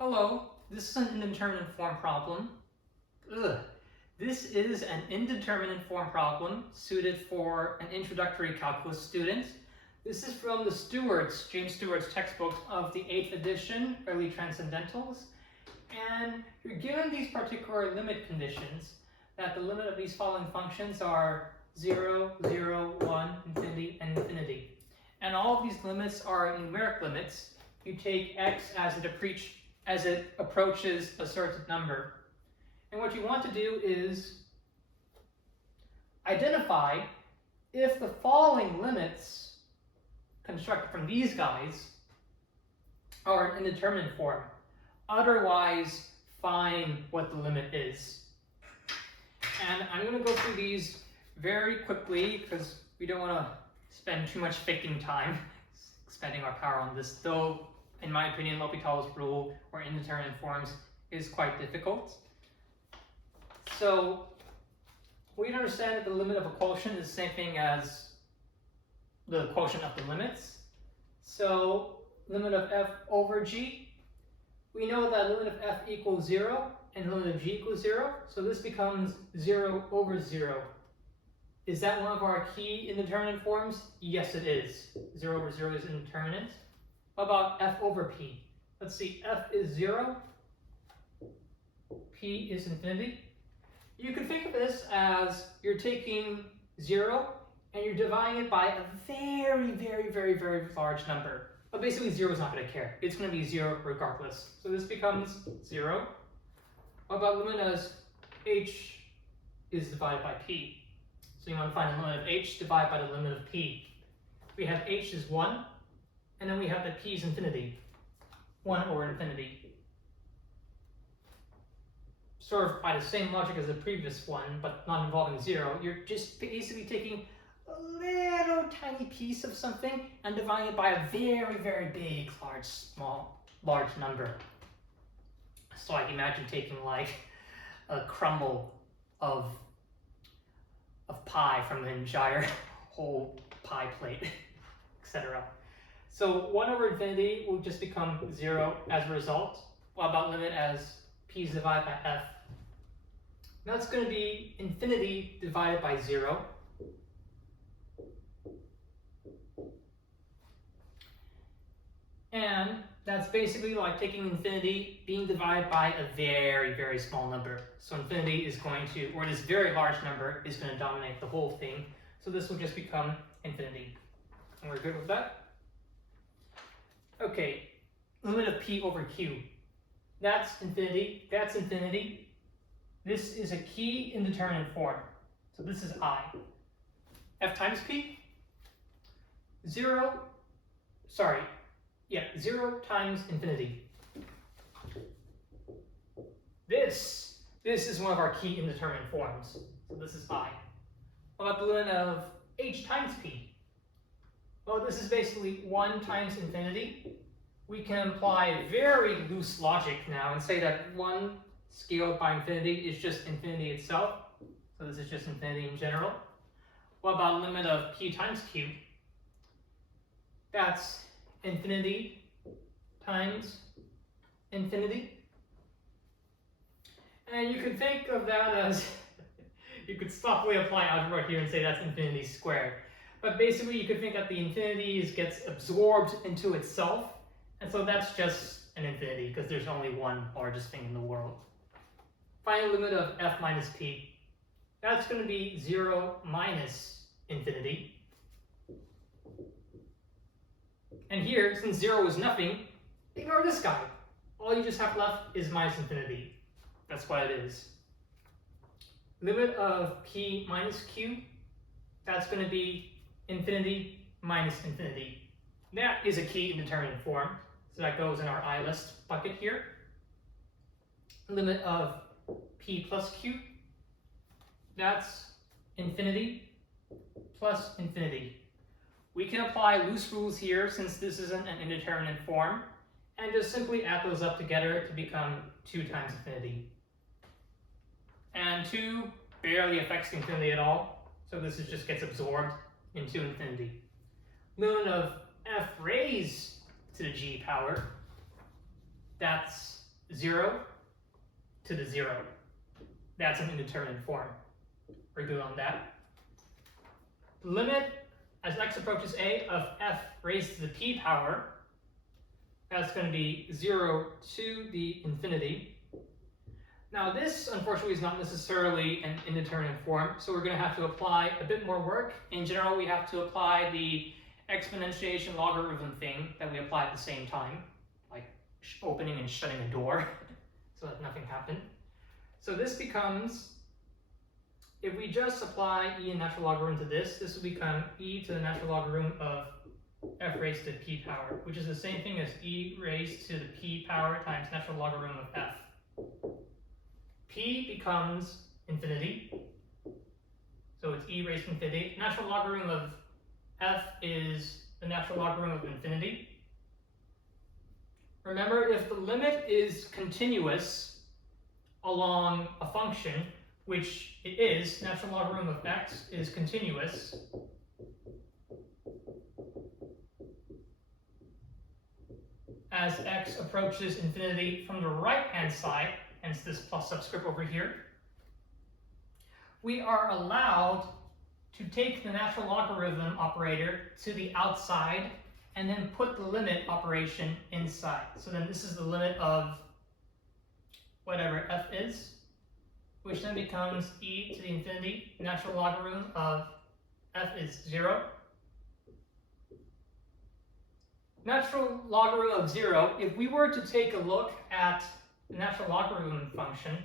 Hello, this is an indeterminate form problem. This is an indeterminate form problem suited for an introductory calculus student. This is from the James Stewart's textbooks of the 8th edition, Early Transcendentals. And you're given these particular limit conditions, that the limit of these following functions are 0, 0, 1, infinity, and infinity. And all of these limits are numeric limits. You take x as it approaches a certain number. And what you want to do is identify if the following limits constructed from these guys are an indeterminate form. Otherwise, find what the limit is. And I'm going to go through these very quickly because we don't want to spend too much faking time spending our power on this, though in my opinion, L'Hopital's rule or indeterminate forms is quite difficult. So we can understand that the limit of a quotient is the same thing as the quotient of the limits. So limit of f over g, we know that limit of f equals 0 and limit of g equals 0. So this becomes 0 over 0. Is that one of our key indeterminate forms? Yes, it is. 0 over 0 is indeterminate. What about f over p? Let's see, f is 0, p is infinity. You can think of this as you're taking 0 and you're dividing it by a very, very, very, very large number. But basically 0 is not going to care. It's going to be 0 regardless. So this becomes 0. What about limit as h is divided by p? So you want to find the limit of h divided by the limit of p. We have h is 1. And then we have that p is infinity, 1 over infinity. Sort of by the same logic as the previous one, but not involving 0, you're just basically taking a little tiny piece of something and dividing it by a very, very big, large number. So like imagine taking like a crumble of pie from the entire whole pie plate, etc. So 1 over infinity will just become 0 as a result. What about limit as p is divided by f? That's going to be infinity divided by 0. And that's basically like taking infinity being divided by a very, very small number. So infinity is going to, or this very large number is going to dominate the whole thing. So this will just become infinity. And we're good with that? Okay, limit of p over q. That's infinity, that's infinity. This is a key indeterminate form. So this is I. F times p? 0 times infinity. This is one of our key indeterminate forms. So this is I. What about the limit of h times p? Well, this is basically 1 times infinity. We can apply very loose logic now and say that 1 scaled by infinity is just infinity itself. So this is just infinity in general. What about limit of p times q? That's infinity times infinity. And you can think of that as, you could softly apply algebra here and say that's infinity squared. But basically you could think that the infinity gets absorbed into itself. And so that's just an infinity because there's only one largest thing in the world. Final limit of f minus p. That's going to be 0 minus infinity. And here, since 0 is nothing, ignore this guy. All you just have left is minus infinity. That's what it is. Limit of p minus q. That's going to be infinity minus infinity. That is a key indeterminate form. So that goes in our I list bucket here. Limit of p plus q. That's infinity plus infinity. We can apply loose rules here since this isn't an indeterminate form, and just simply add those up together to become 2 times infinity. And 2 barely affects infinity at all, so this just gets absorbed into infinity. Limit of f raised to the g power, that's 0 to the 0. That's an indeterminate form. We're good on that. The limit as x approaches a of f raised to the p power, that's going to be 0 to the infinity. Now this, unfortunately, is not necessarily an indeterminate form, so we're going to have to apply a bit more work. In general, we have to apply the exponentiation logarithm thing that we apply at the same time, like opening and shutting a door, so that nothing happened. So this becomes, if we just apply e in natural logarithm to this will become e to the natural logarithm of f raised to p power, which is the same thing as e raised to the p power times natural logarithm of f. P becomes infinity, so it's e raised to infinity. Natural logarithm of f is the natural logarithm of infinity. Remember, if the limit is continuous along a function, which it is, natural logarithm of x is continuous, as x approaches infinity from the right-hand side, hence this plus subscript over here, we are allowed to take the natural logarithm operator to the outside and then put the limit operation inside. So then this is the limit of whatever f is, which then becomes e to the infinity. Natural logarithm of f is 0. Natural logarithm of 0, if we were to take a look at the natural logarithm function,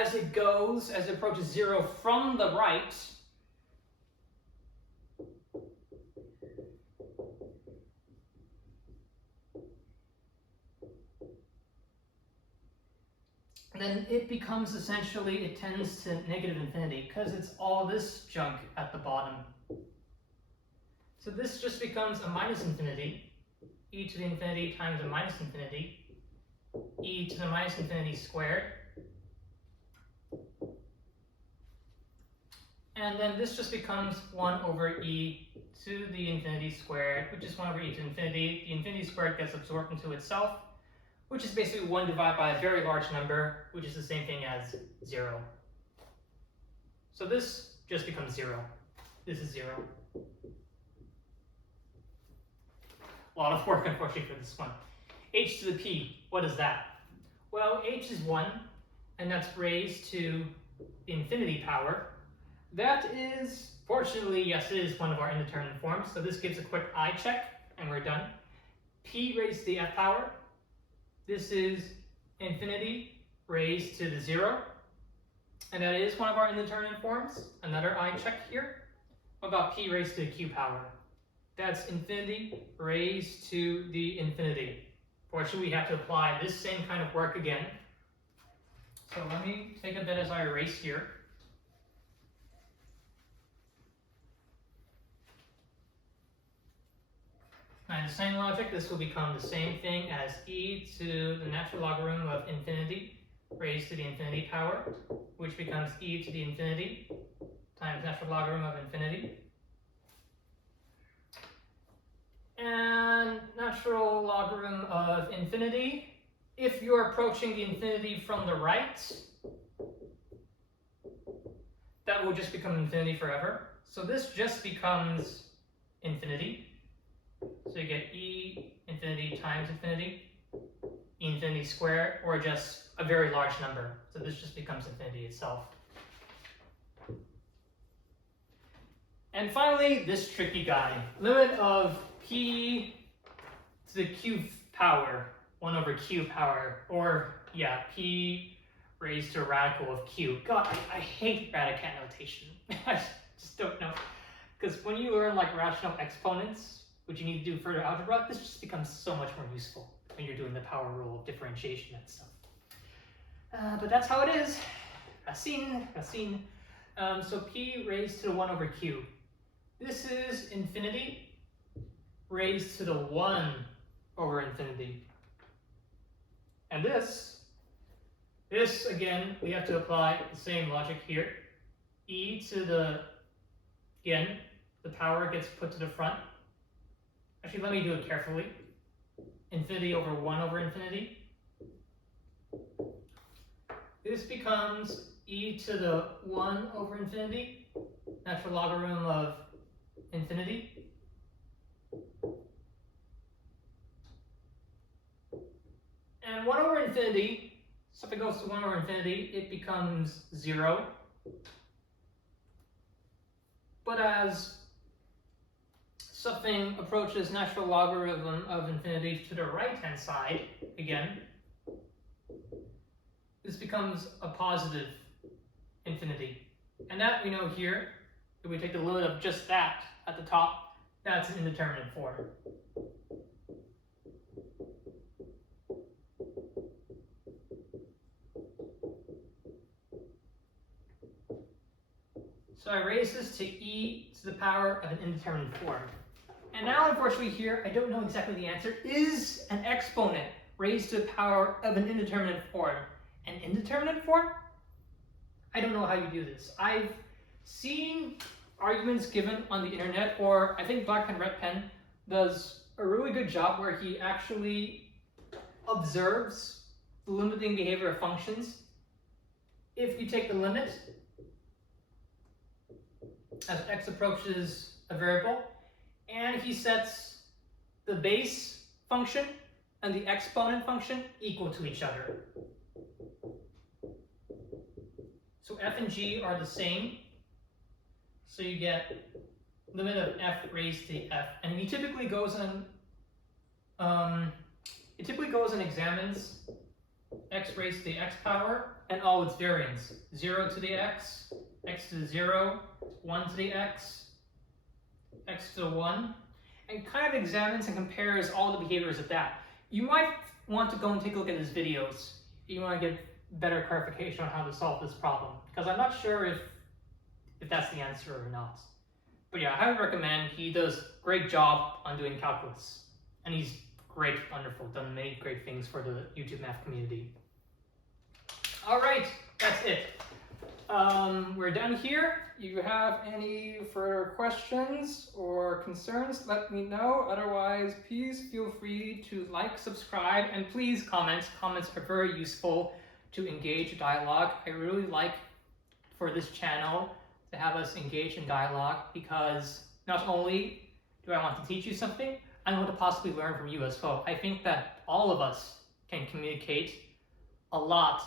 as it approaches 0 from the right, then it becomes essentially, it tends to negative infinity because it's all this junk at the bottom. So this just becomes a minus infinity, e to the infinity times a minus infinity, e to the minus infinity squared. And then this just becomes 1 over e to the infinity squared, which is 1 over e to infinity. The infinity squared gets absorbed into itself, which is basically 1 divided by a very large number, which is the same thing as 0. So this just becomes 0. This is 0. A lot of work, unfortunately, for this one. H to the p, what is that? Well, h is 1, and that's raised to the infinity power. That is, fortunately, yes, it is one of our indeterminate forms, so this gives a quick eye check, and we're done. P raised to the f power. This is infinity raised to the 0, and that is one of our indeterminate forms. Another eye check here. What about p raised to the q power? That's infinity raised to the infinity. Fortunately, we have to apply this same kind of work again. So let me take a bit as I erase here. And the same logic, this will become the same thing as e to the natural logarithm of infinity raised to the infinity power, which becomes e to the infinity times natural logarithm of infinity. And natural logarithm of infinity, if you're approaching the infinity from the right, that will just become infinity forever. So this just becomes infinity. So you get e infinity times infinity, e infinity squared, or just a very large number. So this just becomes infinity itself. And finally, this tricky guy. Limit of p to the q power, 1 over q power, or yeah, p raised to a radical of q. God, I hate radicand notation. I just don't know. Because when you learn like rational exponents, which you need to do further algebra, this just becomes so much more useful when you're doing the power rule of differentiation and stuff. But that's how it is. Racine. So p raised to the 1 over q. This is infinity raised to the 1 over infinity. And this again, we have to apply the same logic here. E to the, again, the power gets put to the front. Actually, let me do it carefully. infinity over 1 over infinity. This becomes e to the 1 over infinity, natural logarithm of infinity. And 1 over infinity, so if it goes to 1 over infinity, it becomes 0. But as something approaches natural logarithm of infinity to the right-hand side, again, this becomes a positive infinity. And that we know here, if we take the limit of just that at the top, that's an indeterminate form. So I raise this to e to the power of an indeterminate form. And now, unfortunately, here, I don't know exactly the answer. Is an exponent raised to the power of an indeterminate form an indeterminate form? I don't know how you do this. I've seen arguments given on the internet, or I think Black Pen Red Pen does a really good job where he actually observes the limiting behavior of functions. If you take the limit as x approaches a variable, and he sets the base function and the exponent function equal to each other. So f and g are the same. So you get limit of f raised to f, and he typically goes and examines x raised to the x power and all its variants: 0 to the x, x to the 0, 1 to the x, x to the 1, and kind of examines and compares all the behaviors of that. You might want to go and take a look at his videos. You want to get better clarification on how to solve this problem, because I'm not sure if that's the answer or not. But yeah, I highly recommend. He does a great job on doing calculus, and he's great, wonderful, done many great things for the YouTube math community. All right, that's it. We're done here. If you have any further questions or concerns, let me know. Otherwise, please feel free to like, subscribe, and please comment. Comments are very useful to engage dialogue. I really like for this channel to have us engage in dialogue, because not only do I want to teach you something, I want to possibly learn from you as well. I think that all of us can communicate a lot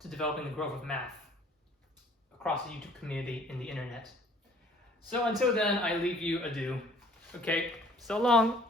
to developing the growth of math across the YouTube community and the internet. So until then, I leave you adieu. Okay, so long.